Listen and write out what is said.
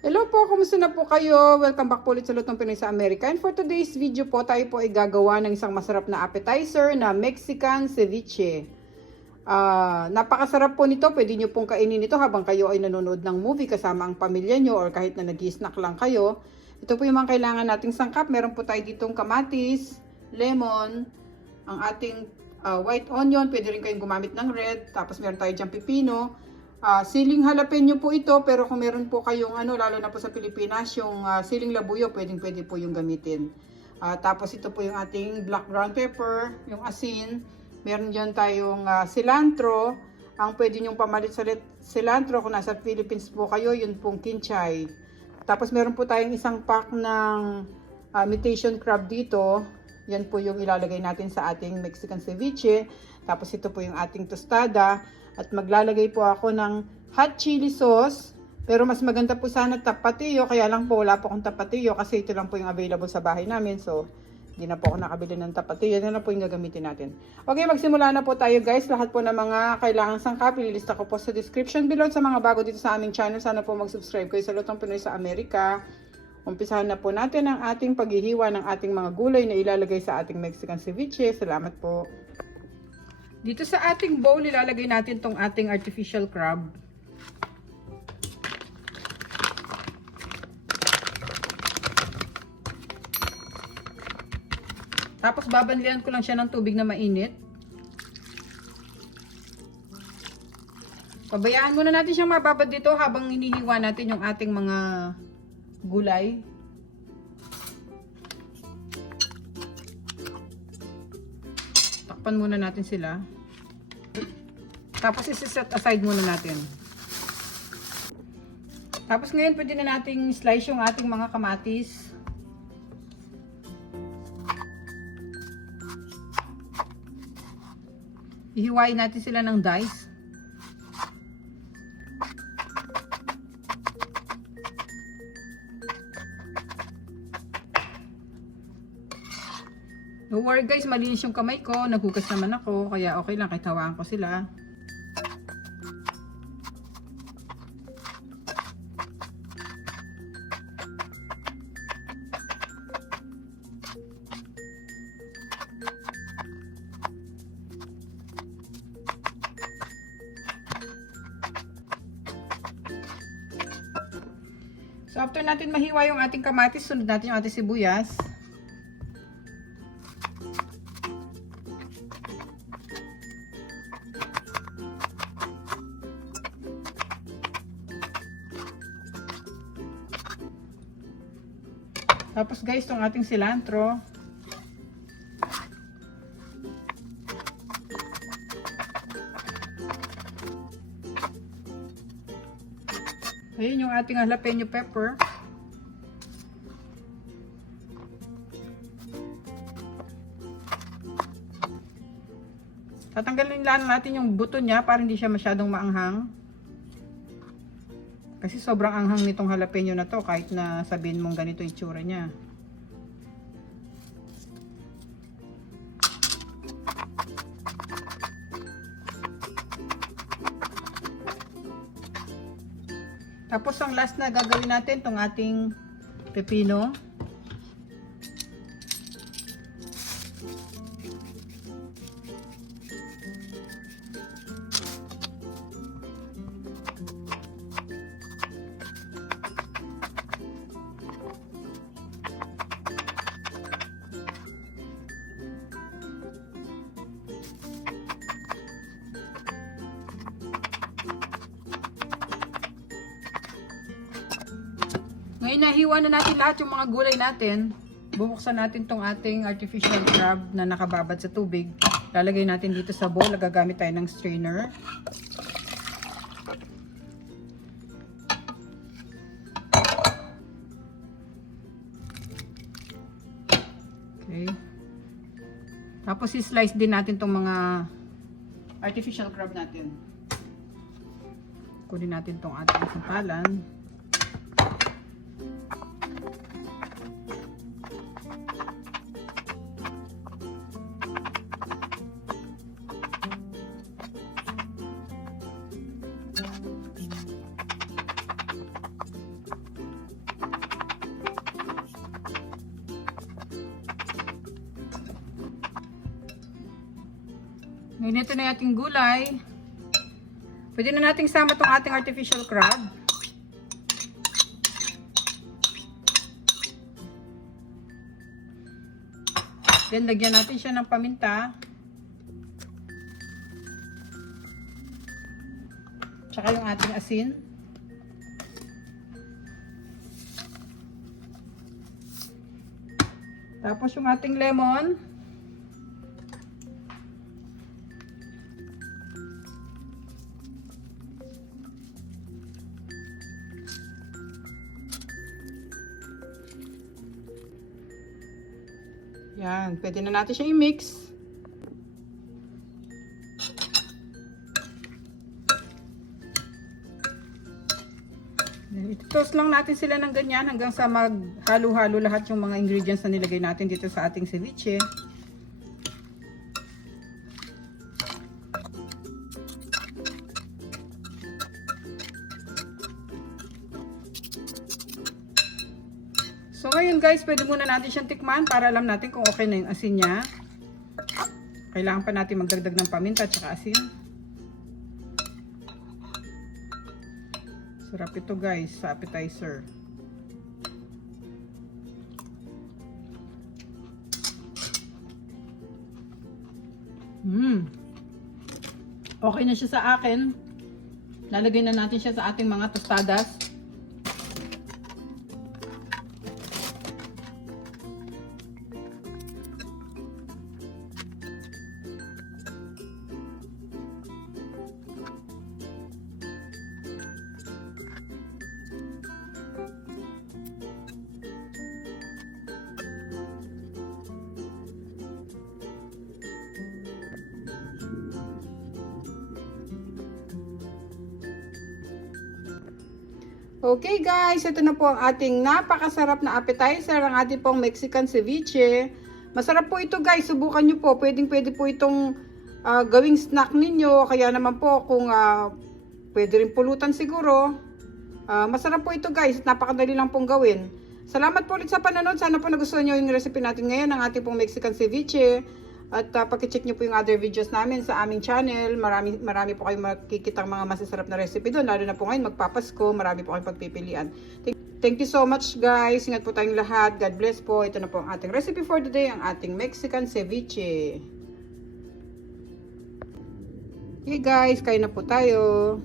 Hello po, kumusta na po kayo? Welcome back po ulit sa Lutong Pinoy sa Amerika. And for today's video po, tayo po ay gagawa ng isang masarap na appetizer na Mexican ceviche. Napakasarap po nito. Pwede nyo pong kainin ito habang kayo ay nanonood ng movie kasama ang pamilya nyo or kahit na nag-snack lang kayo. Ito po yung mga kailangan nating sangkap. Meron po tayo ditong kamatis, lemon, ang ating white onion. Pwede rin kayong gumamit ng red. Tapos meron tayo dyan pipino. Siling jalapeno po ito, pero kung meron po kayong lalo na po sa Pilipinas, yung siling labuyo, pwede po yung gamitin. Tapos ito po yung ating black ground pepper, yung asin. Meron dyan tayong cilantro. Ang pwede nyong pamalit sa cilantro kung nasa Philippines po kayo, yun pong kinchay. Tapos meron po tayong isang pack ng imitation crab dito. Yan po yung ilalagay natin sa ating Mexican ceviche. Tapos ito po yung ating tostada. At maglalagay po ako ng hot chili sauce. Pero mas maganda po sana tapatio. Kaya lang po wala po akong tapatio kasi ito lang po yung available sa bahay namin. So hindi na po ako nakabili ng tapatio. Yan na po yung gagamitin natin. Okay, magsimula na po tayo guys. Lahat po ng mga kailangang sangkap, ililista ko po sa description below. Sa mga bago dito sa aming channel, sana po mag-subscribe kayo sa Lutong Pinoy sa Amerika. Umpisahan na po natin ang ating paghihiwa ng ating mga gulay na ilalagay sa ating Mexican ceviche. Salamat po. Dito sa ating bowl, ilalagay natin tong ating artificial crab. Tapos babanlian ko lang siya ng tubig na mainit. Pabayaan muna natin siyang mababad dito habang hinihiwa natin yung ating mga gulay. Takpan muna natin sila. Tapos isi-set aside muna natin. Tapos ngayon pwede na nating slice yung ating mga kamatis. Ihiwain natin sila ng dice. Don't worry guys, malinis yung kamay ko. Naghugas naman ako, kaya okay lang kahit hawaan ko sila. So after natin mahiwa yung ating kamatis, sunod natin yung ating sibuyas. Tapos guys, itong ating cilantro. Ayun yung ating jalapeno pepper. Tatanggalin lang natin yung buto niya para hindi siya masyadong maanghang. Kasi sobrang anghang nitong jalapeno na to kahit na sabihin mong ganito yung itsura niya. Tapos ang last na gagawin natin itong ating pepino. Ngayon nahiwa na natin lahat yung mga gulay natin. Bubuksan natin tong ating artificial crab na nakababad sa tubig. Lalagay natin dito sa bowl. Gagamit tayo ng strainer. Okay. Tapos i-slice din natin tong mga artificial crab natin. Kunin natin tong ating sampalan. Nito na yung ating gulay. Pwede na nating sama itong ating artificial crab. Then, lagyan natin siya ng paminta. Tsaka yung ating asin. Tapos yung ating lemon. Yan, pwede na natin siya i-mix. Ito-toast lang natin sila ng ganyan hanggang sa maghalo-halo lahat yung mga ingredients na nilagay natin dito sa ating ceviche. So ngayon guys, pwede muna natin siyang tikman para alam natin kung okay na yung asin niya. Kailangan pa natin magdagdag ng paminta at saka asin. Sarap ito guys sa appetizer. Okay na siya sa akin. Lalagay na natin siya sa ating mga tostadas. Okay guys, ito na po ang ating napakasarap na appetizer, ang ating pong Mexican ceviche. Masarap po ito guys, subukan nyo po. Pwede po itong gawing snack ninyo. Kaya naman po kung pwede rin pulutan siguro. Masarap po ito guys, napakadali lang pong gawin. Salamat po ulit sa panonood. Sana po nagustuhan nyo yung recipe natin ngayon, ang ating pong Mexican ceviche. At pakicheck nyo po yung other videos namin sa aming channel. Marami po kayong makikitang mga masasarap na recipe doon. Lalo na po ngayon, magpapasko. Marami po kayong pagpipilian. Thank you so much guys. Ingat po tayong lahat. God bless po. Ito na po ang ating recipe for today. Ang ating Mexican ceviche. Okay guys, kain na po tayo.